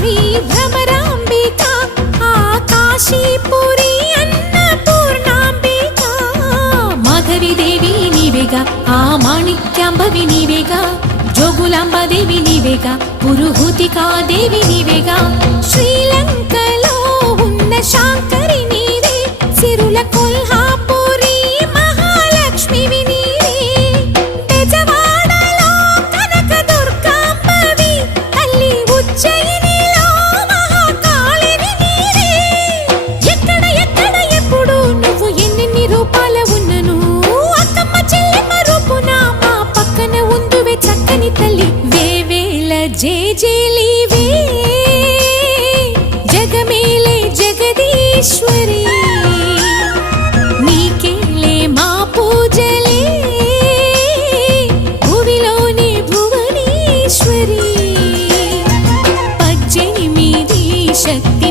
శ్రీ భ్రమరాంబిక ఆకాశీపురి అన్నపూర్ణాంబిక మాధవి దేవి నీవేగా ఆ మాణిక్యాంబవి నీవేగా జోగులాంబదేవి నీవేగా పురుహూతికా దేవి నీవేగా శ్రీలంకలో ఉన్న శాంకరి నీవే సిరుల కొల్హాపురి మహాలక్ష్మివి నీవే బెజవాడలో కనక దుర్గాంబవి తల్లి ఉజ్జయినిలో మహాకాళివి నీవే ఎక్కడ ఎక్కడ ఎప్పుడు నువ్వు ఎన్నెన్ని రూపాల ఉన్నను అక్కమ్మ చెల్లెమ్మ రూపున మా పక్కన ఉందువే చక్కని తల్లి వేవేల జేజేలివే జగమేలే జగదీశ్వరి నీకేలే మా పూజలే భువిలోని భువనేశ్వరి 18 శక్తి